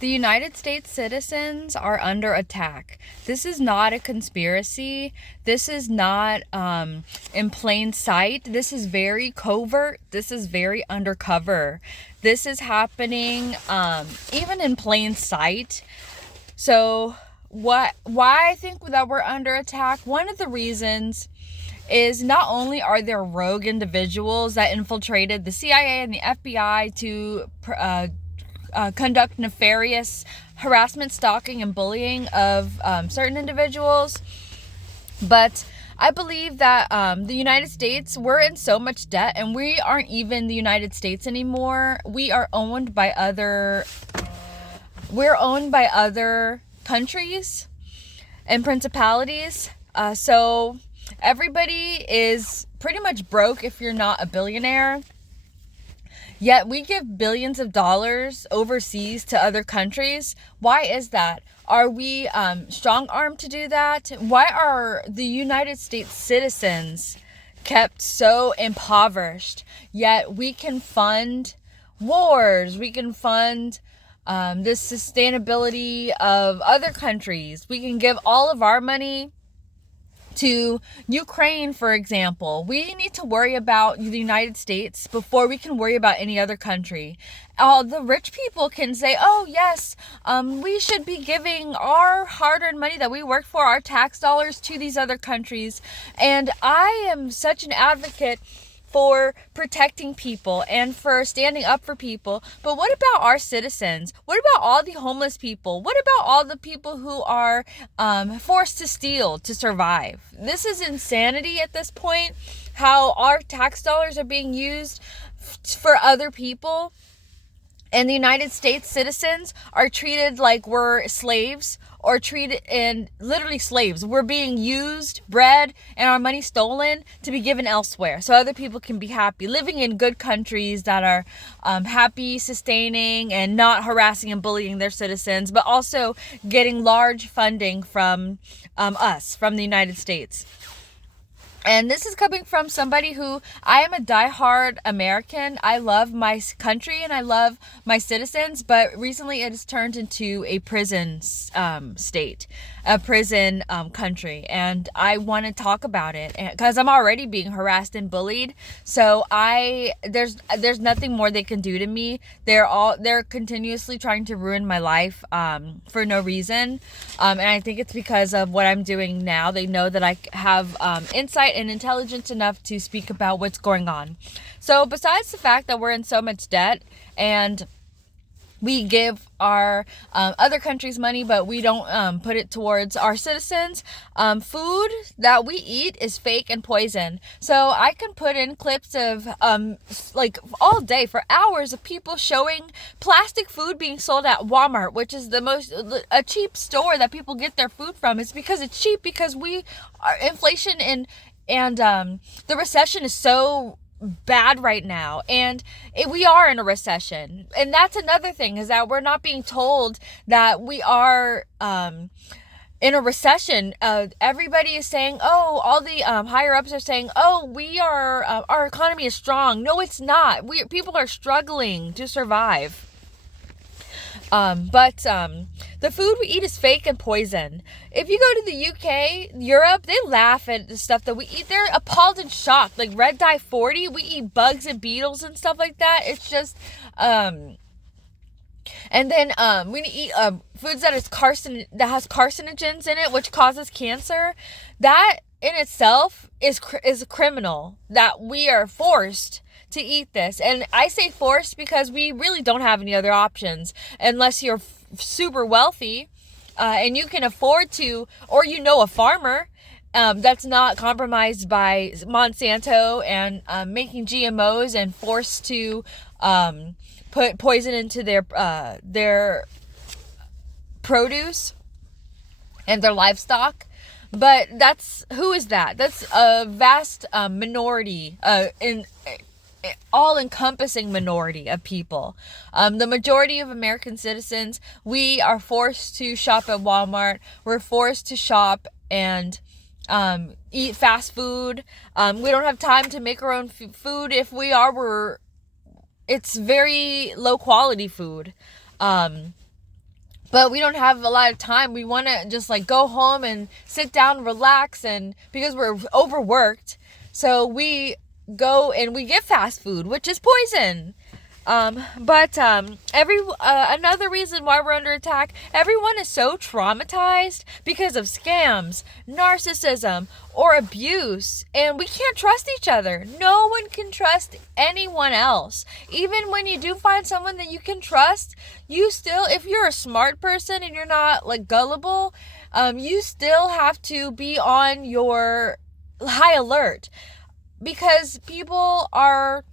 The United States citizens are under attack. This is not a conspiracy. This is not in plain sight. This is very covert. This is very undercover. This is happening even in plain sight. So, why I think that we're under attack? One of the reasons is not only are there rogue individuals that infiltrated the CIA and the FBI to conduct nefarious harassment, stalking, and bullying of certain individuals. But I believe that the United States, we're in so much debt, and we aren't even the United States anymore. We're owned by other countries and principalities. So everybody is pretty much broke if you're not a billionaire. Yet we give billions of dollars overseas to other countries. Why is that? Are we strong-armed to do that? Why are the United States citizens kept so impoverished? Yet we can fund wars. We can fund the sustainability of other countries. We can give all of our money to Ukraine, for example. We need to worry about the United States before we can worry about any other country. All the rich people can say, oh yes, we should be giving our hard-earned money that we work for, our tax dollars, to these other countries. And I am such an advocate for protecting people and for standing up for people. But what about our citizens? What about all the homeless people? What about all the people who are forced to steal to survive? This is insanity at this point, how our tax dollars are being used for other people. And the United States citizens are treated like we're slaves, or treated and literally slaves. We're being used, bred, and our money stolen to be given elsewhere so other people can be happy, living in good countries that are happy, sustaining, and not harassing and bullying their citizens, but also getting large funding from us, from the United States. And this is coming from somebody who, I am a diehard American. I love my country and I love my citizens, but recently it has turned into a prison state, a prison country. And I want to talk about it because I'm already being harassed and bullied. So there's nothing more they can do to me. They're continuously trying to ruin my life for no reason. And I think it's because of what I'm doing now. They know that I have insight and intelligence enough to speak about what's going on. So besides the fact that we're in so much debt and we give our other countries money, but we don't put it towards our citizens. Food that we eat is fake and poison. So I can put in clips of like all day for hours of people showing plastic food being sold at Walmart, which is a cheap store that people get their food from. It's because it's cheap, because our inflation and the recession is so bad right now, and we are in a recession. And that's another thing, is that we're not being told that we are in a recession. Everybody is saying, oh, all the higher ups are saying, oh, we are our economy is strong. No, it's not. People are struggling to survive. But the food we eat is fake and poison. If you go to the UK, Europe, they laugh at the stuff that we eat. They're appalled and shocked. Like red dye 40, we eat bugs and beetles and stuff like that. It's just, and then we eat foods that has carcinogens in it, which causes cancer. That in itself is criminal, that we are forced to eat this. And I say forced because we really don't have any other options unless you're super wealthy and you can afford to, or a farmer that's not compromised by Monsanto and making GMOs and forced to put poison into their produce and their livestock. But who is that? That's a vast minority, all-encompassing minority of people. The majority of American citizens, we are forced to shop at Walmart. We're forced to shop and eat fast food. We don't have time to make our own food. If we are, it's very low quality food. but we don't have a lot of time. We want to just like go home and sit down and relax, and because we're overworked, so we go and we get fast food, which is poison. Another reason why we're under attack, everyone is so traumatized because of scams, narcissism, or abuse, and we can't trust each other. No one can trust anyone else. Even when you do find someone that you can trust, you still, if you're a smart person and you're not like gullible, you still have to be on your high alert, because people are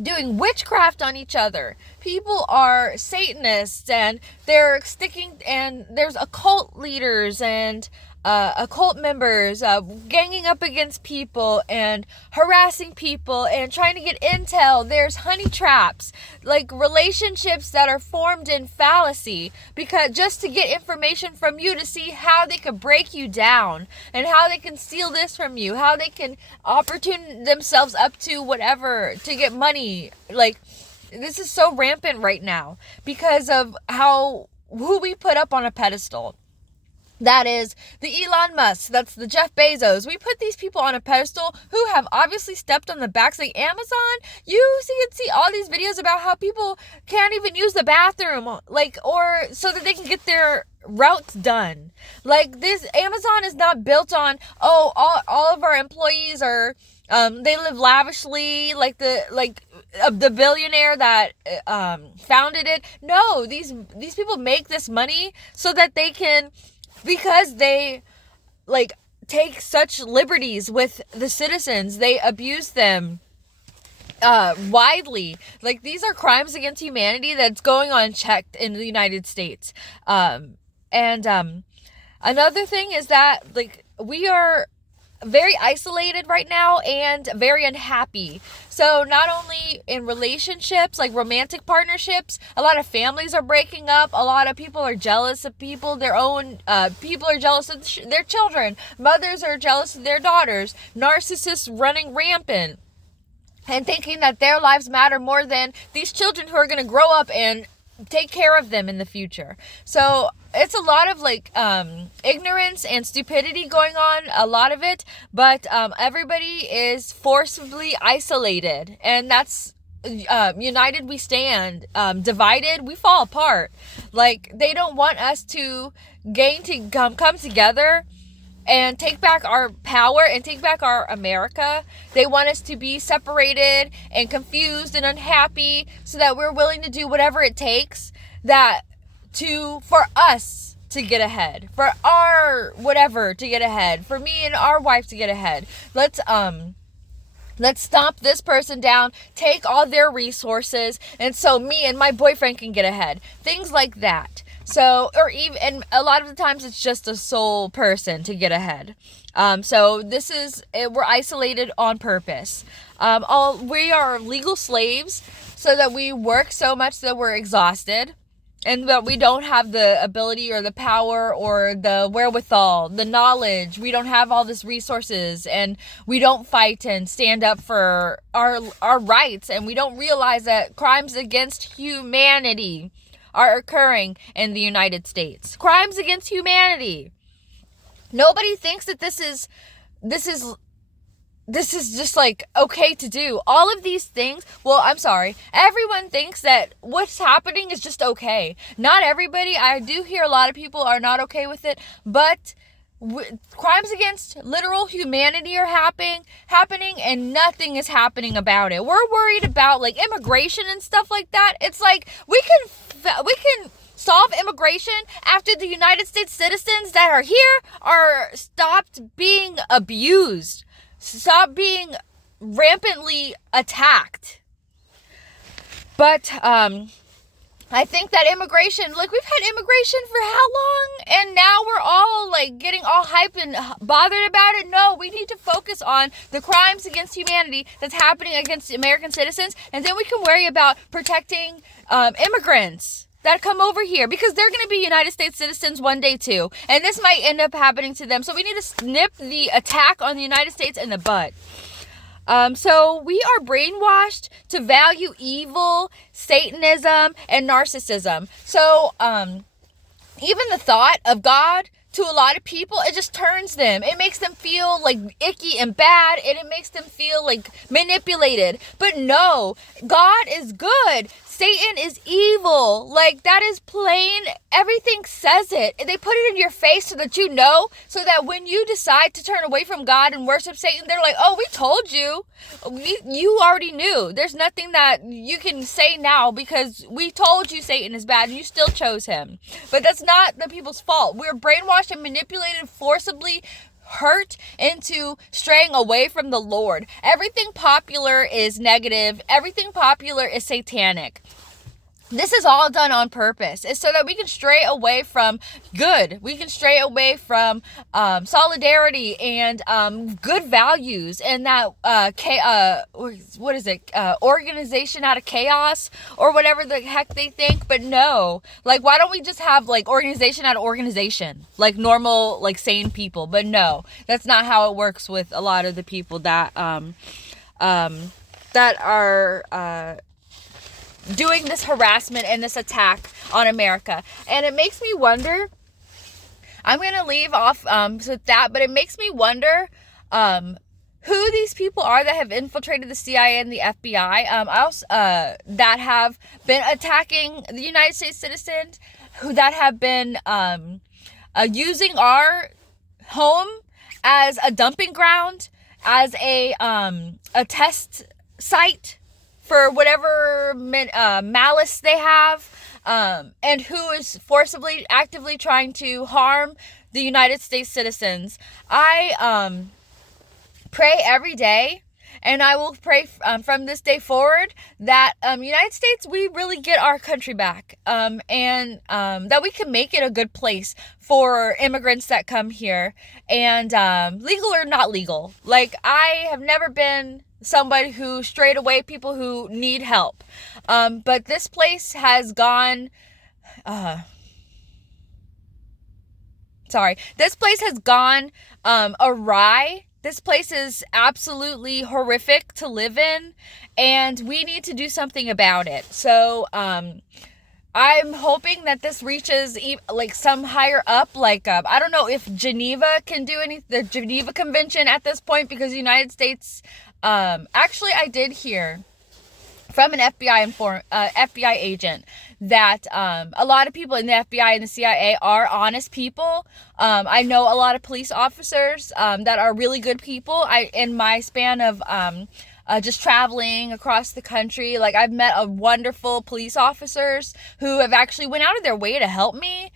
doing witchcraft on each other. People are Satanists, and they're sticking, and there's occult leaders and occult members ganging up against people and harassing people and trying to get intel. There's honey traps, like relationships that are formed in fallacy, because just to get information from you to see how they could break you down and how they can steal this from you, how they can opportune themselves up to whatever to get money. Like, this is so rampant right now because of who we put up on a pedestal. That is the Elon Musk, that's the Jeff Bezos. We put these people on a pedestal who have obviously stepped on the backs, like Amazon. You can see all these videos about how people can't even use the bathroom, like, or so that they can get their routes done. Like, this Amazon is not built on, all of our employees are, they live lavishly, like the billionaire that founded it. No, these people make this money so that they can, because they like take such liberties with the citizens, they abuse them widely. Like, these are crimes against humanity that's going unchecked in the United States. Another thing is that, like, we are very isolated right now and very unhappy. So not only in relationships, like romantic partnerships, a lot of families are breaking up. A lot of people are jealous of people. People are jealous of their children. Mothers are jealous of their daughters. Narcissists running rampant and thinking that their lives matter more than these children who are going to grow up and take care of them in the future. So it's a lot of like ignorance and stupidity going on, a lot of it, but everybody is forcibly isolated, and that's united we stand, divided we fall apart. Like, they don't want us to come together and take back our power and take back our America. They want us to be separated and confused and unhappy so that we're willing to do whatever it takes for us to get ahead, for our whatever to get ahead, for me and our wife to get ahead. Let's stomp this person down, take all their resources, and so me and my boyfriend can get ahead. Things like that. So, or even, and a lot of the times it's just a sole person to get ahead. So we're isolated on purpose. We are legal slaves, so that we work so much that we're exhausted, and that we don't have the ability or the power or the wherewithal, the knowledge. We don't have all these resources, and we don't fight and stand up for our rights, and we don't realize that crimes against humanity are occurring in the United States. Crimes against humanity. Nobody thinks that this is just like okay to do. All of these things, well, I'm sorry, everyone thinks that what's happening is just okay. Not everybody. I do hear a lot of people are not okay with it, but crimes against literal humanity are happening, and nothing is happening about it. We're worried about like immigration and stuff like that. It's like we can solve immigration after the United States citizens that are here are stopped being abused, stop being rampantly attacked. But I think that immigration, like, we've had immigration for how long? And now we're all like getting all hype and bothered about it. No, we need to focus on the crimes against humanity that's happening against American citizens, and then we can worry about protecting immigrants that come over here, because they're going to be United States citizens one day too, and this might end up happening to them. So we need to nip the attack on the United States in the bud. So we are brainwashed to value evil, Satanism, and narcissism. So even the thought of God to a lot of people, it just turns them. It makes them feel like icky and bad, and it makes them feel like manipulated. But no, God is good. Satan is evil. Like, that is plain. Everything says it. They put it in your face so that you know, so that when you decide to turn away from God and worship Satan, they're like, oh, we told you. You already knew. There's nothing that you can say now because we told you Satan is bad and you still chose him. But that's not the people's fault. We're brainwashed and manipulated, forcibly hurt into straying away from the Lord. Everything popular is negative. Everything popular is satanic. This is all done on purpose. It's so that we can stray away from good. We can stray away from solidarity and good values, and that what is it? Organization out of chaos, or whatever the heck they think. But no, like, why don't we just have like organization out of organization, like normal, like sane people? But no, that's not how it works with a lot of the people that that are doing this harassment and this attack on America. And it makes me wonder, I'm going to leave off with that, but it makes me wonder who these people are that have infiltrated the CIA and the FBI, that have been attacking the United States citizens, who that have been using our home as a dumping ground, as a test site for whatever malice they have, and who is forcibly, actively trying to harm the United States citizens. I pray every day, and I will pray from this day forward that United States, we really get our country back, and that we can make it a good place for immigrants that come here, and legal or not legal. Like, I have never been somebody who strayed away people who need help, but this place has gone this place has gone awry. This place is absolutely horrific to live in, and we need to do something about it. So I'm hoping that this reaches like some higher up, like I don't know if Geneva can do the Geneva Convention at this point, because the United States, actually I did hear from an FBI agent that a lot of people in the FBI and the CIA are honest people. I know a lot of police officers that are really good people. In my span of just traveling across the country, like, I've met a wonderful police officers who have actually went out of their way to help me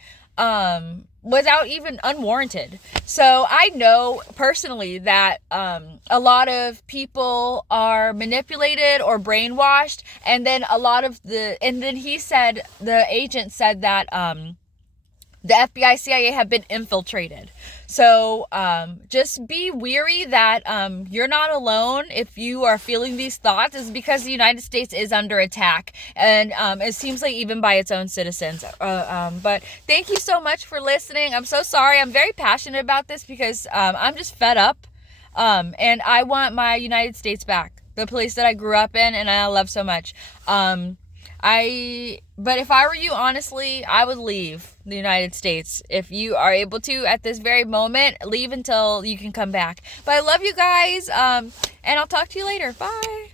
without even unwarranted. So I know personally that a lot of people are manipulated or brainwashed, and then the agent said that the FBI, CIA have been infiltrated. So just be weary that you're not alone. If you are feeling these thoughts, it's because the United States is under attack, and it seems like even by its own citizens. But thank you so much for listening. I'm so sorry. I'm very passionate about this because I'm just fed up, and I want my United States back, the place that I grew up in and I love so much. But if I were you, honestly, I would leave the United States. If you are able to at this very moment, leave until you can come back. But I love you guys, and I'll talk to you later. Bye.